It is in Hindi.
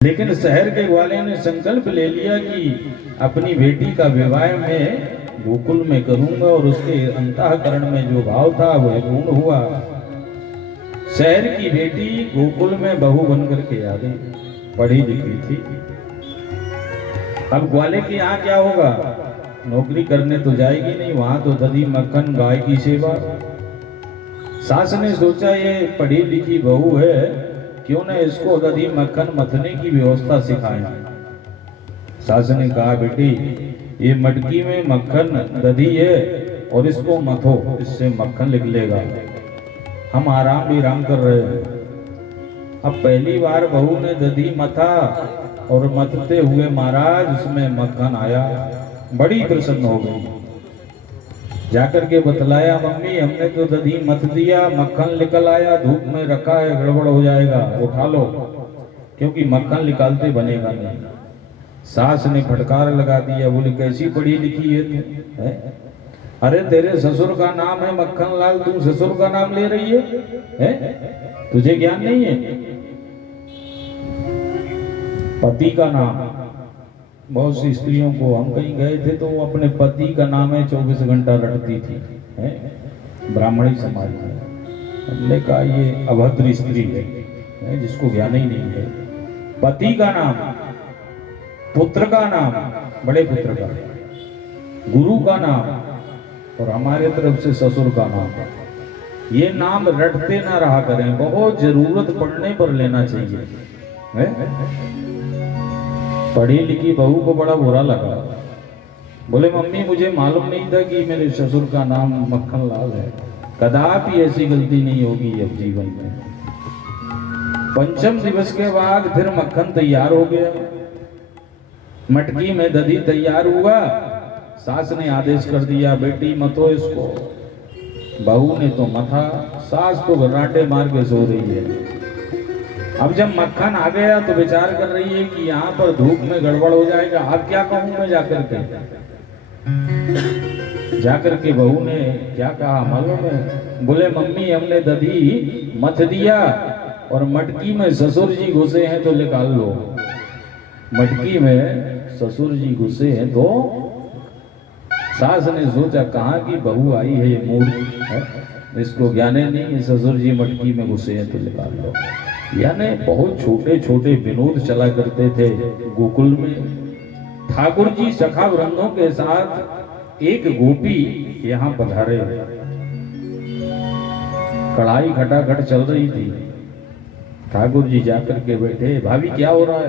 लेकिन शहर के ग्वाले ने संकल्प ले लिया कि अपनी बेटी का विवाह में गोकुल में करूंगा, और उसके अंतःकरण में जो भाव था वह पूर्ण हुआ। शहर की बेटी गोकुल में बहू बनकर के आ गई, पढ़ी लिखी थी। अब ग्वाले के यहाँ क्या होगा, नौकरी करने तो जाएगी नहीं, वहां तो दही मक्खन गाय की सेवा। सास ने सोचा ये पढ़ी लिखी बहू है, क्यों न इसको दही मक्खन मथने की व्यवस्था सिखाएं। सास ने कहा बेटी ये मटकी में मक्खन दही है और इसको मथो, इससे मक्खन निकलेगा। हम आराम विराम कर रहे हैं। अब पहली बार बहू ने दही मथा और मथते हुए महाराज उसमें मक्खन आया, बड़ी प्रसन्न हो गई। जाकर के बतलाया मम्मी हमने तो दही मथ दिया, मक्खन निकल आया, धूप में रखा है, गड़बड़ हो जाएगा, उठा लो, क्योंकि मक्खन निकालते बनेगा नहीं। सास ने फटकार लगा दिया, बोली कैसी पढ़ी लिखी है तू है? अरे तेरे ससुर का नाम है मक्खन लाल, तू ससुर का नाम ले रही है? तुझे ज्ञान नहीं है? पति का नाम, बहुत सी स्त्रियों को, हम कहीं गए थे तो वो अपने पति का नाम है 24 घंटा रटती थी, है? ब्राह्मणी समाज में। हमने कहा ये अभद्र स्त्री है, जिसको ज्ञान ही नहीं है। पति का नाम, पुत्र का नाम, बड़े पुत्र का, गुरु का नाम, और हमारे तरफ से ससुर का नाम, ये नाम रटते ना रहा करें, बहुत जरूरत पड़ने पर लेना चाहिए, है? पढ़ी लिखी बहू को बड़ा बुरा लगा, बोले मम्मी मुझे मालूम नहीं था कि मेरे ससुर का नाम मक्खन लाल है, कदापि ऐसी गलती नहीं होगी अब जीवन में। पंचम दिवस के बाद फिर मक्खन तैयार हो गया, मटकी में दही तैयार हुआ। सास ने आदेश कर दिया बेटी मतो इसको। बहू ने तो मथा, सास तो घर्राटे मार के सो रही है। अब जब मक्खन आ गया तो विचार कर रही है कि यहाँ पर धूप में गड़बड़ हो जाएगा, अब क्या कहूं मैं जाकर के बहू ने क्या कहा मालूम है? बोले मम्मी हमने दही मथ दिया और मटकी में ससुर जी घुसे हैं तो निकाल लो। मटकी में ससुर जी घुसे हैं तो सास ने सोचा कहाँ की बहू आई है ये मूर्ख है, इसको ज्ञान नहीं है, ससुर जी मटकी में घुसे हैं तो निकाल लो। यानी बहुत छोटे छोटे विनोद चला करते थे गोकुल में। ठाकुर जी सखा वृंदों के साथ एक गोपी यहाँ पधारे, कढ़ाई खटाखट चल रही थी। ठाकुर जी जाकर के बैठे, भाभी क्या हो रहा है?